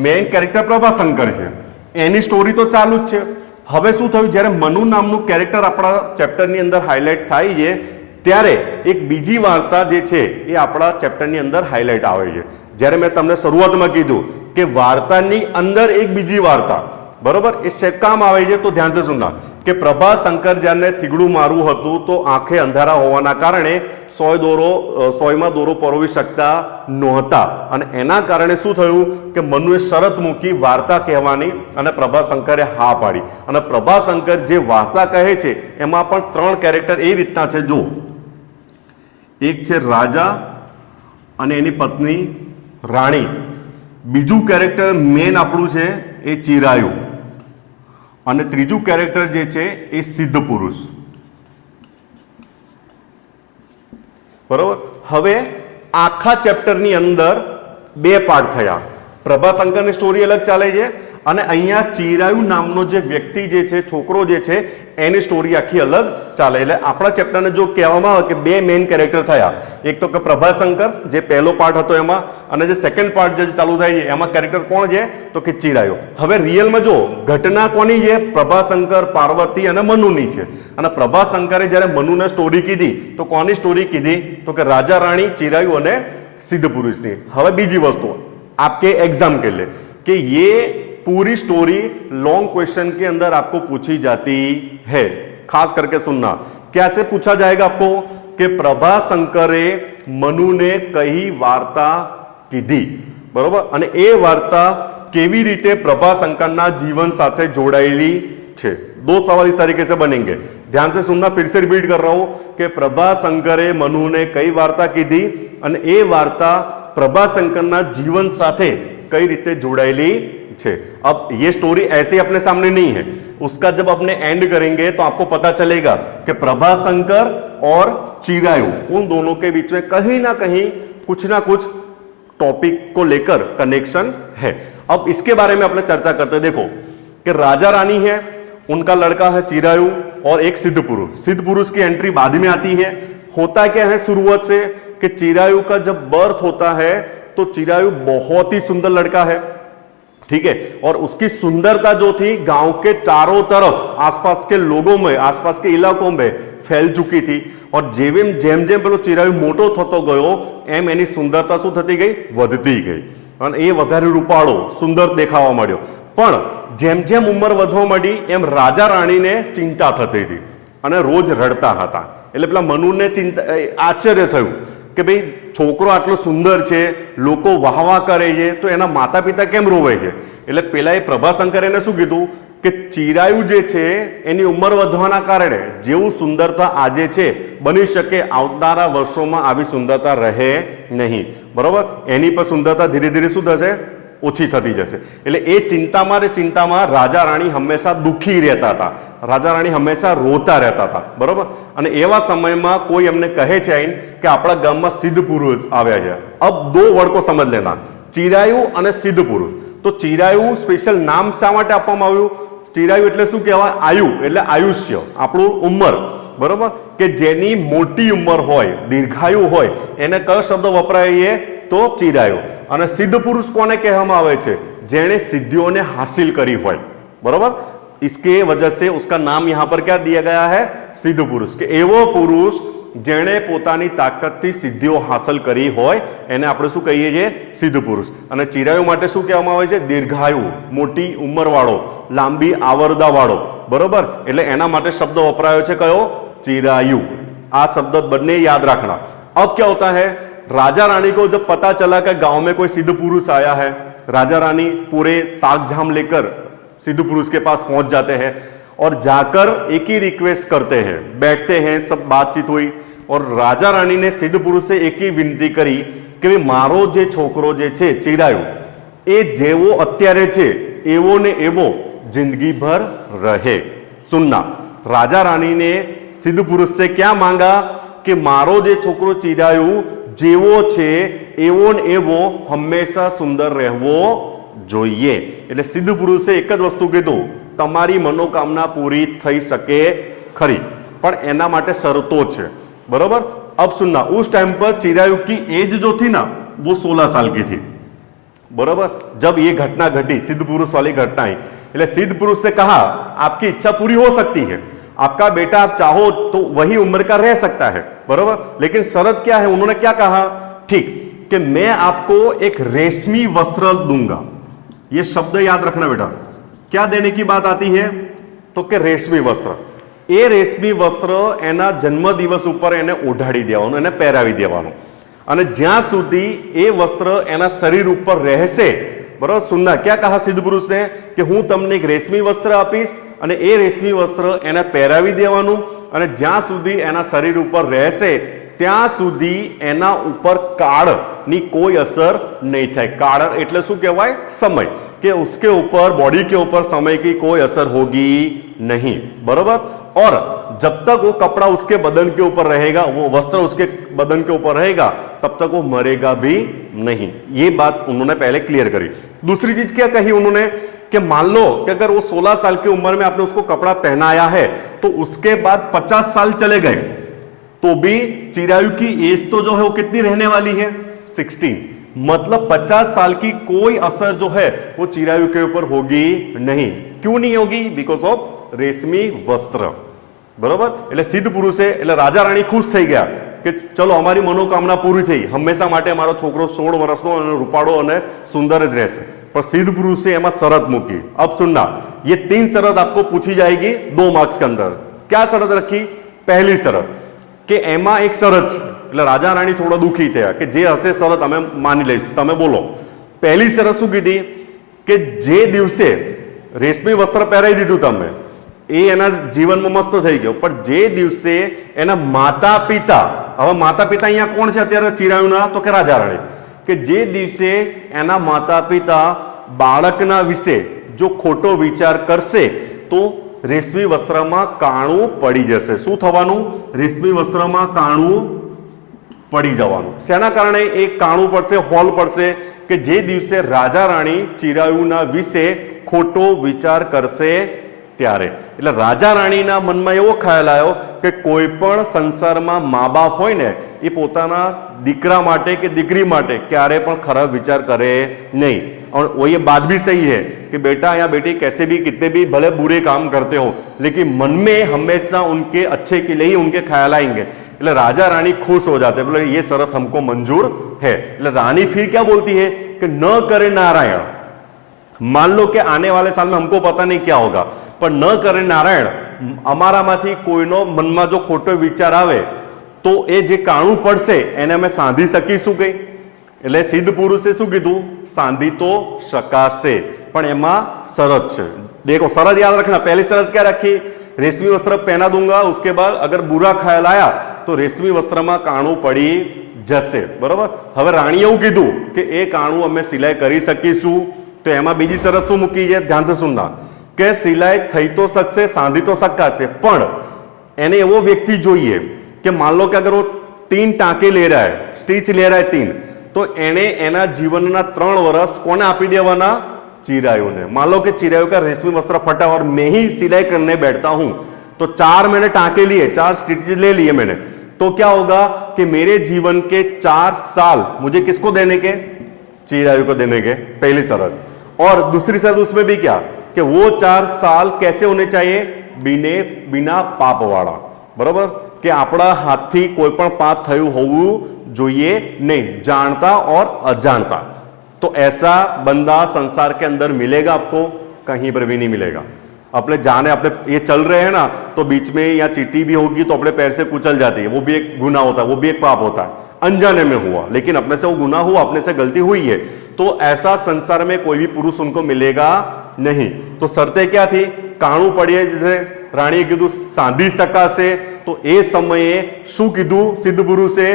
મેઇન કેરેક્ટર પ્રભાશંકર છે, એની સ્ટોરી તો ચાલુ જ છે. હવે શું થયું? જ્યારે મનુ નામનું કેરેક્ટર આપણા ચેપ્ટરની અંદર હાઇલાઇટ થાય છે, ત્યારે એક બીજી વાર્તા જે છે એ આપણા ચેપ્ટરની અંદર હાઇલાઇટ આવે છે. જ્યારે મેં તમને શરૂઆતમાં કીધું કે વાર્તાની અંદર એક બીજી વાર્તા, બરોબર, એ કામ આવે છે. તો ધ્યાન સે સુનના કે પ્રભાશંકર જ્યારે થીગડું મારવું હતું તો આંખે અંધારા હોવાના કારણે સોયમાં દોરો પરોવી શકતા નહોતા, અને એના કારણે શું થયું કે મનુએ શરત મૂકી વાર્તા કહેવાની, અને પ્રભાશંકરે હા પાડી. અને પ્રભાશંકર જે વાર્તા કહે છે એમાં પણ 3 કેરેક્ટર એ રીતના છે. જો એક છે રાજા અને એની પત્ની રાણી, બીજું કેરેક્ટર મેન આપણું છે એ ચિરાયુ, અને ત્રીજું કેરેક્ટર જે છે એ સિદ્ધ પુરુષ. બરોબર. હવે આખા ચેપ્ટરની અંદર 2 પાર્ટ થયા. પ્રભાશંકરની સ્ટોરી અલગ ચાલે છે, અને અહીંયા ચિરાયુ નામનો જે વ્યક્તિ જે છે, છોકરો જે છે, એની સ્ટોરી આખી અલગ ચાલે. એટલે આપણા ચેપ્ટરને જો કહેવામાં આવે કે 2 મેઇન કેરેક્ટર થયા, એક તો કે પ્રભાશંકર જે પહેલો પાર્ટ હતો એમાં, અને જે સેકન્ડ પાર્ટ જે ચાલુ થાય છે એમાં કેરેક્ટર કોણ છે? તો કે ચિરાયુ. હવે રિયલમાં જો ઘટના કોની છે? પ્રભાશંકર, પાર્વતી અને મનુની છે. અને પ્રભાશંકરે જ્યારે મનુને સ્ટોરી કીધી તો કોની સ્ટોરી કીધી? તો કે રાજા રાણી, ચિરાયુ અને સિદ્ધ પુરુષની. હવે બીજી वस्तु आपके एग्जाम के लिए कि ये पूरी स्टोरी लॉन्ग क्वेश्चन के अंदर आपको पूछी जाती है. खास करके सुनना, कैसे पूछा जाएगा आपको? कि प्रभाशंकरे मनुने कई वार्ता कीधी, बरोबर, અને એ વાર્તા કેવી રીતે પ્રભાશંકરના जीवन साथे जोड़ाયેલી છે. 2 सवाल इस तरीके से बनेंगे. ध्यान से सुनना, फिर से रिपीट कर रहा हूं कि प्रभाशंकरे मनुने कई वार्ता कीधी અને એ वार्ता प्रभाशंकરના जीवन साथे कई रीते जोड़ाયેલી છે. अब ये स्टोरी ऐसे अपने सामने नहीं है, उसका जब अपने एंड करेंगे तो आपको पता चलेगा कि प्रभाशंकर और चिरायु उन दोनों के बीच में कहीं ना कुछ टॉपिक को लेकर कनेक्शन है. अब इसके बारे में अपने चर्चा करते हैं. देखो कि राजा रानी है, उनका लड़का है चिरायु, और एक सिद्ध पुरुष. सिद्ध पुरुष की एंट्री बाद में आती है. होता क्या है शुरुआत से कि चिरायु का जब बर्थ होता है तो चिरायु बहुत ही सुंदर लड़का है, ठीक है, और उसकी सुंदरता जो थी गांव के चारों तरफ आसपास के लोगों में, आसपास के इलाकों में फैल चुकी थी. और जेम जेम पेलो चिरायु मोटो थतो गयो एम एनी सुंदरता શું થતી ગઈ? વધતી ગઈ, અને એ વધારે રૂપાળો સુંદર દેખાવા માંડ્યો. પણ જેમ જેમ ઉંમર વધવા માંડી એમ રાજા રાણીને ચિંતા થતી હતી અને રોજ રડતા હતા. એટલે પેલા મનુને આશ્ચર્ય થયું કે ભાઈ છોકરો આટલો સુંદર છે, લોકો વાહવા કરે છે, તો એના માતા પિતા કેમ રોવે છે? એટલે પેલા એ પ્રભાશંકરે એને શું કીધું કે ચિરાયુ જે છે એની ઉંમર વધવાના કારણે જેવું સુંદરતા આજે છે બની શકે આવનારા વર્ષોમાં આવી સુંદરતા રહે નહીં, બરોબર. એની પર સુંદરતા ધીરે ધીરે શું થશે? ઓછી થતી જશે. એટલે એ ચિંતામાં રાજા રાણી હંમેશા દુઃખી રહેતા હતા, રાજા રાણી હંમેશા રોતા રહેતા હતા, બરોબર. અને એવા સમયમાં કોઈ એમને કહે છે આઈન કે આપણા ગામમાં સિદ્ધ પુરુષ આવ્યા છે. અબ 2 વર્ડ को समझ लेना, ચિરાયુ અને સિદ્ધ પુરુષ. તો ચિરાયુ સ્પેશિયલ નામ શા માટે આપવામાં આવ્યું? ચિરાયુ એટલે શું કહેવાય? આયુ એટલે આયુષ્ય, આપણું ઉંમર, બરોબર, કે જેની મોટી ઉંમર હોય, દીર્ઘાયુ હોય, એને કયો શબ્દ વપરાય? તો ચિરાયુ. અને સિદ્ધ પુરુષ કોને કહેવામાં આવે છે? જેણે સિદ્ધિઓને હાસિલ કરી હોય, બરોબર. इसके वजह से उसका नाम यहां पर क्या दिया गया है, सिद्ध पुरुष, કે એવો પુરુષ જેણે પોતાની તાકાતથી સિદ્ધિઓ હાંસલ કરી હોય એને આપણે શું કહીએ છીએ, સિદ્ધ પુરુષ. અને ચિરાયુ માટે શું કહેવામાં આવે છે, દીર્ઘાયુ, મોટી ઉંમરવાળો, લાંબી આવરદાવાળો, બરોબર. એટલે એના માટે શબ્દ વપરાયો છે કયો, चिरायु. आ शब्द बनने याद रखना. अब क्या होता है, राजा रानी को जब पता चला कि गांव में कोई सिद्ध पुरुष आया है, राजा रानी पूरे ताकझाम लेकर सिद्ध पुरुष के पास पहुंच जाते हैं और जाकर एक ही रिक्वेस्ट करते हैं, बैठते हैं, सब बातचीत हुई और राजा रानी ने सिद्ध पुरुष से एक ही विनती करी कि मारो जे छोकरो जे छे चिरायु ए जेवो अत्यारे छे एवो ने एवो जिंदगी भर रहे. सुनना, राजा रानी ने सिद्ध पुरुष से क्या मांगा कि मारो जे छोकरो चिरायु जेवो छे एवो ने एवो हमेशा सुंदर रहवो જોઈએ. એટલે સિદ્ધ પુરુષે એક જ વસ્તુ કીધું, તમારી મનોકામના પૂરી થઈ શકે ખરી, પણ એના માટે શરતો છે, बराबर. अब सुनना, उस टाइम पर चिरायु की एज जो थी ना वो 16 साल की थी, बराबर. जब ये घटना घटी, सिद्ध पुरुष वाली घटना आई, એટલે सिद्ध पुरुष से कहा आपकी इच्छा पूरी हो सकती है, आपका बेटा आप चाहो तो वही उम्र का रह सकता है, बराबर. लेकिन शर्त क्या है, उन्होंने क्या कहा, ठीक, कि मैं आपको एक रेशमी वस्त्र दूंगा. ये शब्द याद रखना बेटा, क्या देने की बात आती है, तो कि रेशमी वस्त्र. એ રેશમી વસ્ત્ર એના જન્મદિવસ ઉપર એને ઓઢાડી દેવાનું, એને પહેરાવી દેવાનું, અને જ્યાં સુધી એ વસ્ત્ર એના શરીર ઉપર રહેશે, બરાબર. સુનના, क्या कहा सिद्ध पुरुष ने कि હું તમને એક રેશમી વસ્ત્ર આપીશ અને એ રેશમી વસ્ત્ર એને પહેરાવી દેવાનું, અને જ્યાં સુધી એના શરીર ઉપર રહેશે ત્યાં સુધી એના ઉપર કાળની કોઈ અસર નહીં થાય. કાળ એટલે શું કહેવાય, સમય, कि उसके ऊपर, बॉडी के ऊपर समय की कोई असर होगी नहीं, बराबर. और जब तक वो कपड़ा उसके बदन के ऊपर रहेगा, वो वस्त्र उसके बदन के ऊपर रहेगा, तब तक वो मरेगा भी नहीं. ये बात उन्होंने पहले क्लियर करी. दूसरी चीज क्या कही उन्होंने कि मान लो कि अगर वो 16 साल की उम्र में आपने उसको कपड़ा पहनाया है तो उसके बाद 50 साल चले गए तो भी चिरायु की एज तो जो है वो कितनी रहने वाली है, 16. मतलब 50 साल की कोई असर जो है वो चिरायु के ऊपर होगी नहीं. क्यों नहीं होगी, बिकॉज ऑफ રેશમી વસ્ત્ર, બરોબર. એટલે સિદ્ધ પુરુષે, એટલે રાજા રાણી ખુશ થઈ ગયા કે ચલો અમારી મનોકામના પૂરી થઈ, હંમેશા માટે મારો છોકરો 16 વર્ષનો અને રૂપાળો અને સુંદર જ રહેશે. पर सिद्ध पुरुष से एमा शरत मूकी. अब सुनना, ये 3 शरत आपको पूछी जाएगी 2 मार्क्स के अंदर. क्या शरत रखी, पहली शरत કે એમાં એક શરત છે, એટલે રાજા રાણી થોડો દુખી થયા કે જે હશે શરત અમે માની લઈશું, તમે બોલો. પહેલી શરત શું કીધી કે જે દિવસે રેશમી વસ્ત્ર પહેરાવી દીધું તમે, એ એના જીવનમાં મસ્ત થઈ ગયો, પણ જે દિવસે એના માતા પિતા, હવે માતા પિતા અહીંયા કોણ છે અત્યારે ચિરાયુના, તો કે રાજા રાણી, કે જે દિવસે એના માતા પિતા બાળકના વિશે જો ખોટો વિચાર કરશે તો રેશમી વસ્ત્રમાં કાણું પડી જશે. શું થવાનું, રેશમી વસ્ત્રમાં કાણું પડી જવાનું. શેના કારણે એ કાણું પડશે, હોલ પડશે, કે જે દિવસે રાજા રાણી ચિરાયુના વિશે ખોટો વિચાર કરશે ત્યારે. એટલે રાજા રાણીના મનમાં એવો ખ્યાલ આવ્યો કે કોઈ પણ સંસારમાં મા બાપ હોય ને એ પોતાના દીકરા માટે કે દીકરી માટે ક્યારે પણ ખરાબ વિચાર કરે નહીં. और वो ये बात भी सही है कि बेटा या बेटी कैसे भी कितने भी भले बुरे काम करते हो लेकिन मन में हमेशा उनके अच्छे के लिए ही उनके ख्याल आएंगे. એટલે राजा रानी खुश हो जाते, बोले ये शरत हमको मंजूर है. એટલે रानी फिर क्या बोलती है कि न करे नारायण. मान लो कि आने वाले साल में हमको पता नहीं क्या होगा, पर न करे नारायण, અમારામાંથી કોઈનો મનમાં જો ખોટો વિચાર આવે તો એ જે કાણું પડશે એને અમે સાંધી શકીશું કઈ. એટલે સિદ્ધ પુરુષે શું કીધું, સાંધી તો શકાશે, પણ એમાં શરત છે. देखो शरत याद रखना. पहली शरत क्या रखी, रेशमी वस्त्र पहना दूंगा, उसके बाद अगर बुरा ख्याल आया तो रेशमी वस्त्र में काणुं पड़ी जશે, बराबर. હવે રાણીએ એવું કીધું કે એ કાણું અમે સિલાઈ કરી શકીશું, તો એમાં બીજી શરત શું મૂકી છે, ધ્યાન से सुनना, કે સિલાઈ થઈ તો શકશે, સાંધી તો શકાશે, પણ એને એવો વ્યક્તિ જોઈએ કે मान लो कि अगर वो 3 टाँके ले रहा है, स्टिच ले रहा है 3, तो एने एना जीवनना 3 वर्ष कोने आपी देवाना, चिरायु ने. मान लो कि चिरायु का रेशमी वस्त्र फटा और मैं ही सिलाई करने बैठता हूं तो 4 मैंने टाँके लिए, 4 स्टिचेस ले लिए मैंने, तो क्या होगा कि मेरे जीवन के 4 साल मुझे किसको देने के, चिरायु को देने के. पहली शरत. और दूसरी शरत उसमें भी क्या कि वो 4 साल कैसे होने चाहिए, बिना पाप वाला, बराबर, कि આપણા હાથથી કોઈ પણ પાપ થયું હોવું જોઈએ નહીં, जानता और अजानता। तो ऐसा बंदा संसार के अंदर मिलेगा आपको, कहीं पर भी नहीं मिलेगा। अपने जाने अपने ये चल रहे हैं ना, तो बीच में या चींटी भी होगी तो अपने पैर से कुचल जाती है, वो भी एक गुनाह होता है, वो भी एक पाप होता है, अनजाने में हुआ, लेकिन अपने से वो गुनाह हुआ, अपने से गलती हुई है। तो ऐसा संसार में कोई भी पुरुष उनको मिलेगा नहीं। तो शर्तें क्या थी, काणू पड़िए, जिसे राणीए कीधुं सांधी शकाशे, तो ए समये शुं कीधुं सिद्ध पुरुषे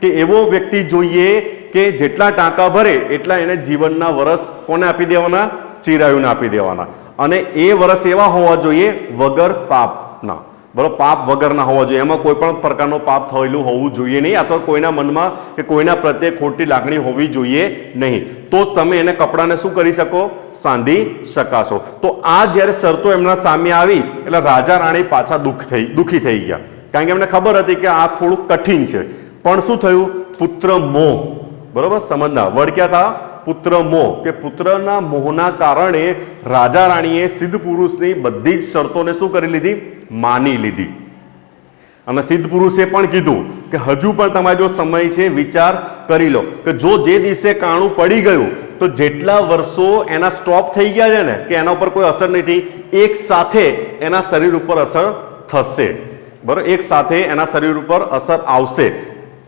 કે એવો વ્યક્તિ જોઈએ કે જેટલા ટાંકા ભરે એટલા એને જીવનના વર્ષ કોને આપી દેવાના, ચિરાયુને આપી દેવાના, અને એ વર્ષ એવા હોવા જોઈએ વગર પાપના, બરાબર, પાપ વગરના હોવા જોઈએ, એમાં કોઈ પણ પ્રકારનો પાપ થયેલું હોવું જોઈએ નહીં, અથવા કોઈના મનમાં કે કોઈના પ્રત્યે ખોટી લાગણી હોવી જોઈએ નહીં, તો જ તમે એને કપડાને શું કરી શકો, સાંધી શકાશો। તો આ જ્યારે શરતો એમના સામે આવી એટલે રાજા રાણી પાછા દુઃખી થઈ ગયા, કારણ કે એમને ખબર હતી કે આ થોડું કઠિન છે। પણ શું થયું, પુત્ર મોહ, બરોબર, સમજના વર્ડ ક્યાં था, પુત્ર મોહ, કે પુત્રના મોહના કારણે રાજા રાણીએ સિદ્ધ પુરુષની બધી જ શરતોને શું કરી લીધી, માની લીધી, અને સિદ્ધ પુરુષે પણ કીધું કે હજુ પણ તમારો જો સમય છે વિચાર કરી લો, કે જો જે દિવસે કાણું પડી ગયું તો જેટલા વર્ષો એના સ્ટોપ થઈ ગયા છે ને, કે એના ઉપર કોઈ અસર નથી, એક સાથે એના શરીર ઉપર અસર થશે, બરાબર, એક સાથે એના શરીર ઉપર અસર આવશે।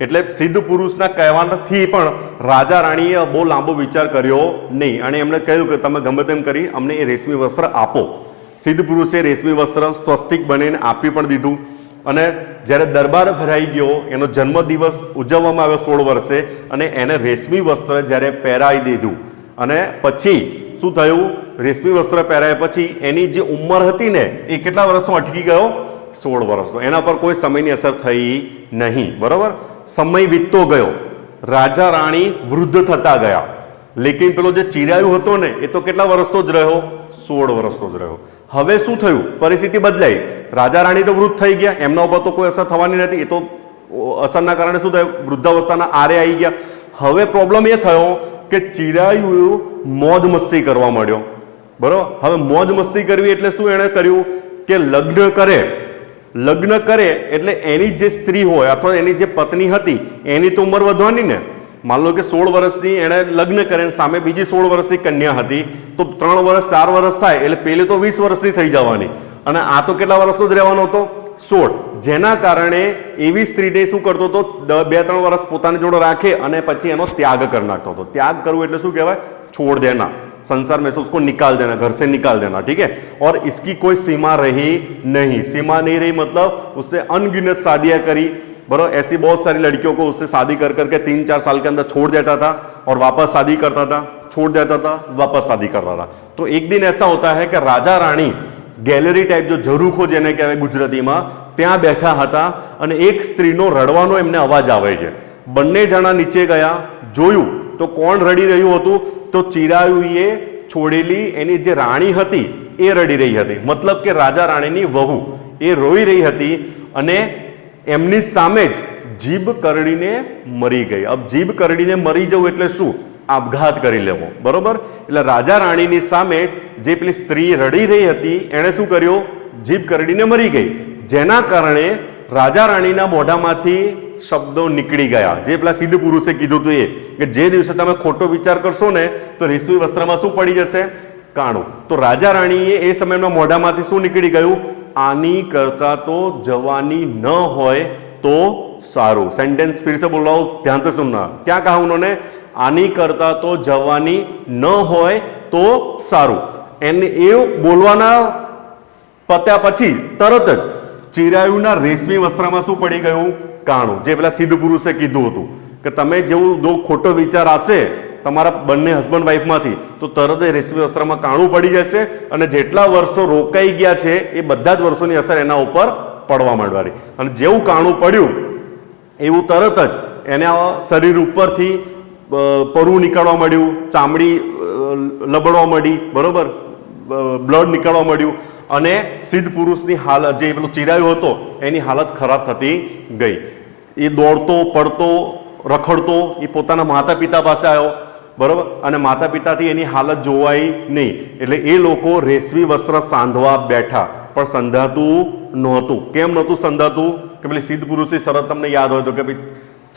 એટલે સિદ્ધ પુરુષના કહેવાથી પણ રાજા રાણીએ બહુ લાંબો વિચાર કર્યો નહીં, અને એમણે કહ્યું કે તમે ગમે તેમ કરી અમને એ રેશમી વસ્ત્ર આપો। સિદ્ધ પુરુષે રેશમી વસ્ત્ર સ્વસ્તિક બનીને આપી પણ દીધું, અને જ્યારે દરબાર ભરાઈ ગયો, એનો જન્મદિવસ ઉજવવામાં આવ્યો 16 વર્ષે, અને એને રેશમી વસ્ત્ર જ્યારે પહેરાવી દીધું, અને પછી શું થયું, રેશમી વસ્ત્ર પહેરાયા પછી એની જે ઉંમર હતી ને એ કેટલા વર્ષનો અટકી ગયો, 16 વર્ષનો, એના પર કોઈ સમયની અસર થઈ નહીં, બરાબર। સમય વીતતો ગયો, રાજા રાણી વૃદ્ધ થતા ગયા, લેકિન પેલો જે ચિરાયુ હતો ને એ તો કેટલા વર્ષનો જ રહ્યો, 16 વર્ષનો જ રહ્યો। હવે શું થયું, પરિસ્થિતિ બદલાઈ, રાજા રાણી તો વૃદ્ધ થઈ ગયા, એમના ઉપર તો કોઈ અસર થવાની નથી, એ તો અસરના કારણે શું થયું, વૃદ્ધાવસ્થાના આરે આવી ગયા। હવે પ્રોબ્લેમ એ થયો કે ચિરાયુ મોજ મસ્તી કરવા માંડ્યો, બરાબર। હવે મોજ મસ્તી કરવી એટલે શું એણે કર્યું કે લગ્ન કરે એટલે એની જે સ્ત્રી હોય અથવા એની જે પત્ની હતી એની તો ઉંમર વધવાની ને, માન લો કે 16 વર્ષની એણે લગ્ન કરે, સામે બીજી 16 વર્ષની કન્યા હતી, તો 3 વર્ષ 4 વર્ષ થાય એટલે પેલી તો 20 વર્ષની થઈ જવાની, અને આ તો કેટલા વર્ષનો જ રહેવાનો હતો, 16, જેના કારણે એવી સ્ત્રીને શું કરતો હતો, 2-3 વર્ષ પોતાની જોડે રાખે અને પછી એનો ત્યાગ કરી નાખતો હતો। ત્યાગ કરવું એટલે શું કહેવાય, છોડ દેના, संसार में से उसको निकाल देना, घर से निकाल देना, ठीक है। और इसकी कोई सीमा रही नहीं, सीमा नहीं रही मतलब उससे अनगिनत शादियां करी, बराबर। ऐसी बहुत सारी लड़कियों को उससे शादी कर करके 3-4 साल के अंदर छोड़ देता था और वापस शादी करता था, छोड़ देता था, वापस शादी करता था। तो एक दिन ऐसा होता है कि राजा रानी गैलरी टाइप जो ઝરૂખો જેને કહેવાય ગુજરાતીમાં, ત્યાં બેઠા હતા અને એક સ્ત્રીનો રડવાનો એમને અવાજ આવે છે। બંને જણા નીચે ગયા, જોયું તો કોણ રડી રહ્યું હતું, તો ચિરાયુએ છોડેલી એની જે રાણી હતી એ રડી રહી હતી, મતલબ કે રાજા રાણીની વહુ એ રોઈ રહી હતી, અને એમની સામે જ જીભ કરડીને મરી ગઈ। अब જીભ કરડીને મરી જવું એટલે શું, આપઘાત કરી લેવો, બરોબર। એટલે રાજા રાણીની સામે જે પેલી સ્ત્રી રડી રહી હતી એણે શું કર્યું, જીભ કરડીને મરી ગઈ, જેના કારણે રાજા રાણીના મોઢામાંથી શબ્દો નીકળી ગયા, જે પેલા સિદ્ધ પુરુષે કીધું હતું એ, કે જે દિવસે તમે ખોટો વિચાર કરશો ને તો રેશમી વસ્ત્રમાં શું પડી જશે, કાણું। તો રાજા રાણીએ એ સમયમાં મોઢામાંથી શું નીકળી ગયું, આની કરતા તો જવાની ન હોય તો સારું। सेंटेंस फिर से बोल रहा हूं, ध्यान से सुनना, क्या कहा उन्होंने, आनी करता तो जवानी न होय तो सारू। એને એવું બોલવાના પત્યા પછી તરત જ ચિરાયુના રેશમી વસ્ત્રમાં શું પડી ગયું, કાણું। જે પેલા સિદ્ધ પુરુષે કીધું હતું કે તમે જેવું જો ખોટો વિચાર આવશે તમારા બંને હસબન્ડ વાઈફમાંથી તો તરત જ રેશમી વસ્ત્રમાં કાણું પડી જશે, અને જેટલા વર્ષો રોકાઈ ગયા છે એ બધા જ વર્ષોની અસર એના ઉપર પડવા માંડવાની। અને જેવું કાણું પડ્યું એવું તરત જ એને શરીર ઉપરથી પરવું નીકળવા માંડ્યું, ચામડી લબડવા માંડી, બરોબર, બ્લડ નીકળવા માંડ્યું, અને સિદ્ધ પુરુષની હાલત, જે પેલો ચિરાયુ હતો એની હાલત ખરાબ થતી ગઈ। એ દોડતો પડતો રખડતો એ પોતાના માતા પિતા પાસે આવ્યો, બરોબર, અને માતા પિતાથી એની હાલત જોવાઈ નહીં, એટલે એ લોકો રેશમી વસ્ત્ર સાંધવા બેઠા, પણ સંધાતું નહોતું. કેમ નહોતું સંધાતું? કે પેલી સિદ્ધ પુરુષની શરત તમને યાદ હોય તો કે ભાઈ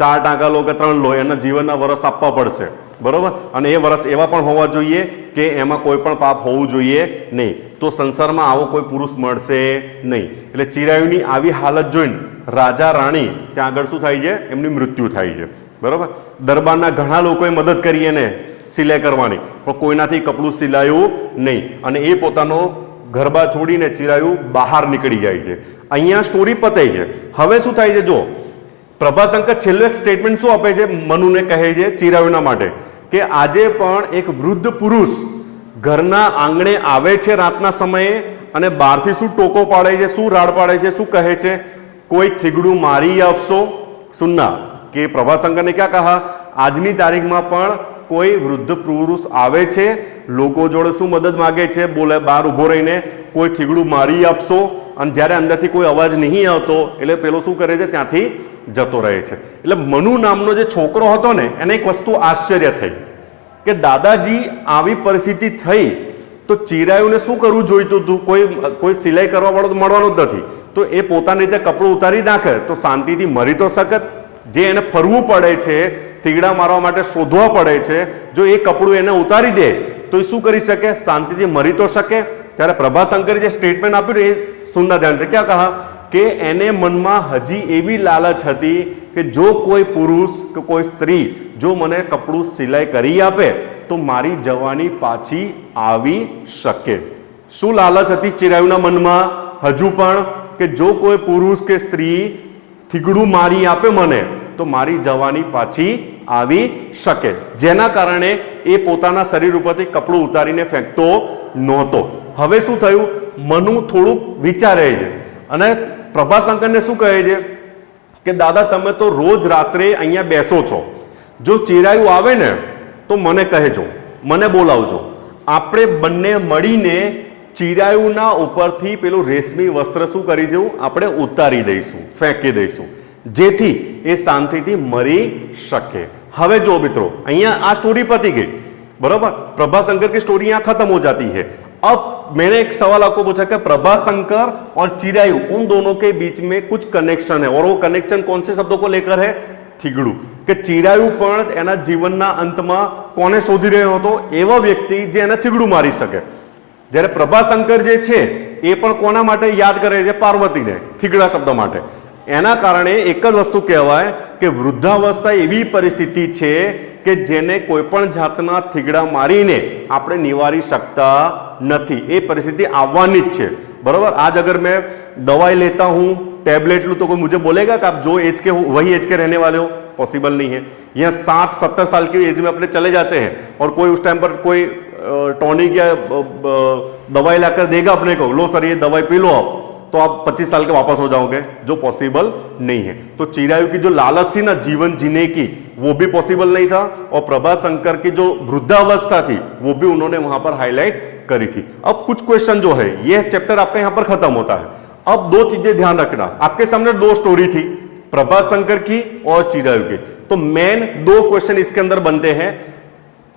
4 ટાંકા લો કે 3 લો, એના જીવનના વર્ષ આપવા પડશે, બરોબર, અને એ વર્ષ એવા પણ હોવા જોઈએ કે એમાં કોઈ પણ પાપ હોવું જોઈએ નહીં. તો સંસારમાં આવો કોઈ પુરુષ મળશે નહીં. એટલે ચિરાયુની આવી હાલત જોઈને રાજા રાણી ત્યાં આગળ શું થાય છે? એમની મૃત્યુ થાય છે, બરોબર. દરબારના ઘણા લોકોએ મદદ કરી એને સિલાઈ કરવાની, પણ કોઈનાથી કપડું સિલાયું નહીં, અને એ પોતાનો ગરબા છોડીને ચિરાયુ બહાર નીકળી જાય છે. અહીંયા સ્ટોરી પતે છે. હવે શું થાય છે? જો પ્રભાશંકર છેલ્લે સ્ટેટમેન્ટ શું આપે છે? મનુને કહે છે ચિરાયુના માટે કે આજે પણ એક વૃદ્ધ પુરુષ ઘરના આંગણે આવે છે રાતના સમયે અને બહારથી શું ટોકો પાડે છે, શું રાડ પાડે છે, શું કહે છે? કોઈ થીગડું મારી આપશો? સુનના કે પ્રભાશંકરને ક્યાં કહા? આજની તારીખમાં પણ કોઈ વૃદ્ધ પુરુષ આવે છે, લોકો જોડે શું મદદ માગે છે? બોલે બહાર ઊભો રહીને કોઈ થીગડું મારી આપશો? અને જ્યારે અંદરથી કોઈ અવાજ નહીં આવતો એટલે પેલો શું કરે છે? ત્યાંથી જતો રહે છે. એટલે મનુ નામનો જે છોકરો હતો ને, એને એક વસ્તુ આશ્ચર્ય થઈ કે દાદાજી આવી પરિસ્થિતિ થઈ તો ચિરાયુને શું કરવું જોઈતું હતું? કોઈ સિલાઈ કરવા વાળો તો મળવાનો જ નથી, તો એ પોતાની રીતે કપડું ઉતારી નાખે તો શાંતિથી મરી તો શકત. જે એને ફરવું પડે છે, થીગડા મારવા માટે શોધવા પડે છે, જો એ કપડું એને ઉતારી દે તો એ શું કરી શકે? શાંતિથી મરી તો શકે. ત્યારે પ્રભાશંકરે જે સ્ટેટમેન્ટ આપ્યું એ સુનના ધ્યાન છે. ક્યાં કહા? કે એને મનમાં હજી એવી લાલચ હતી કે જો કોઈ પુરુષ કે કોઈ સ્ત્રી જો મને કપડું સિલાઈ કરી આપે તો મારી જવાની પાછી આવી શકે. શું લાલચ હતી ચિરાયુના મનમાં હજુ પણ? કે જો કોઈ પુરુષ કે સ્ત્રી થીગડું મારી આપે મને તો મારી જવાની પાછી આવી શકે, જેના કારણે એ પોતાના શરીર ઉપરથી કપડું ઉતારીને ફેંકતો નહોતો. હવે શું થયું? મનુ થોડુંક વિચારે છે અને પ્રભાશંકરને શું કહે છે કે દાદા તમે તો રોજ રાત્રે અહીંયા બેસો છો, જો ચિરાયુ આવે ને તો મને કહેજો, મને બોલાવજો, આપણે બંને મળીને ચિરાયુના ઉપરથી પેલું રેશમી વસ્ત્ર શું કરીશું? આપણે ઉતારી દઈશું, ફેંકી દઈશું, જેથી એ શાંતિથી મરી શકે. હવે જો મિત્રો અહીંયા આ સ્ટોરી पती गई, बराबर. प्रभाशंकर की स्टोरी यहाँ खत्म हो जाती है. अब मैंने एक सवाल आपको पूछा कि प्रभाशंकर और चिरायु उन दोनों के बीच में कुछ कनेक्शन है, और वो कनेक्शन कौन से शब्दों को लेकर है? थीगड़ू. કે ચિરાયુ પણ એના જીવનના અંતમાં કોને શોધી રહ્યો હતો? એવા વ્યક્તિ જે એને થીગડું મારી શકે. જ્યારે પ્રભાશંકર જે છે એ પણ કોના માટે યાદ કરે છે? પાર્વતીને, થીગડા શબ્દ માટે. એના કારણે એક જ વસ્તુ કહેવાય કે વૃદ્ધાવસ્થા એવી પરિસ્થિતિ છે કે જેને કોઈ પણ જાતના થીગડા મારીને આપણે નિવારી શકતા નથી. એ પરિસ્થિતિ આવવાની જ છે, बराबर. आज अगर मैं दवाई लेता हूं, टैबलेट लूं, तो कोई मुझे बोलेगा कि आप जो एज के हो वही एज के रहने वाले हो? पॉसिबल नहीं है. यहाँ 60-70 साल की एज में अपने चले जाते हैं और कोई उस टाइम पर कोई टॉनिक या दवाई लाकर देगा अपने को, लो सर ये दवाई पी लो आप, तो आप 25 साल के वापस हो जाओगे, जो पॉसिबल नहीं है. तो चिरायु की जो लालच थी ना जीवन जीने की, वो भी पॉसिबल नहीं था, और प्रभाशंकर की जो वृद्धावस्था थी वो भी उन्होंने वहां पर हाईलाइट करी थी. अब कुछ क्वेश्चन जो है, ये चैप्टर आपका यहां पर खत्म होता है. अब दो चीजें ध्यान रखना, आपके सामने दो स्टोरी थी, प्रभाशंकर की और चिरायु की. तो मेन दो क्वेश्चन इसके अंदर बनते हैं.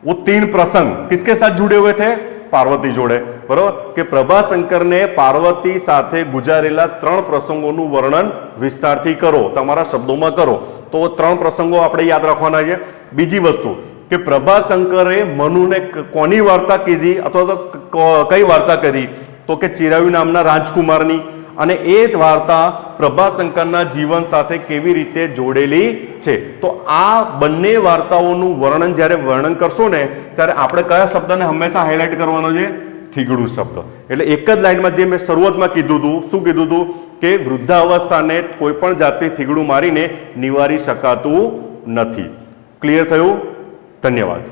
वो 3 प्रसंग किसके साथ जुड़े हुए थे? पार्वती जोड़े, बराबर. कि प्रभाशंकर ने पार्वती साथे गुजारेला 3 प्रसंगोનું વર્ણન વિસ્તારથી કરો, તમારા શબ્દોમાં કરો. તો 3 પ્રસંગો આપણે યાદ રાખવાના છે. બીજી વસ્તુ કે પ્રભાશંકરે મનુને કોની વાર્તા કીધી અથવા તો કઈ વાર્તા કરી? તો કે ચિરાયુ નામના રાજકુમારની. અને એ જ વાર્તા પ્રભાશંકરના જીવન સાથે કેવી રીતે જોડેલી છે. તો આ બંને વાર્તાઓનું વર્ણન જ્યારે વર્ણન કરશો ને, ત્યારે આપણે કયા શબ્દને હંમેશા હાઇલાઇટ કરવાનો છે? થીગડું શબ્દ. એટલે એક જ લાઈનમાં જે મેં શરૂઆતમાં કીધું હતું, શું કીધું હતું? કે વૃદ્ધાવસ્થાને કોઈ પણ જાતથી થીગડું મારીને નિવારી શકાતું નથી. ક્લિયર થયું? ધન્યવાદ.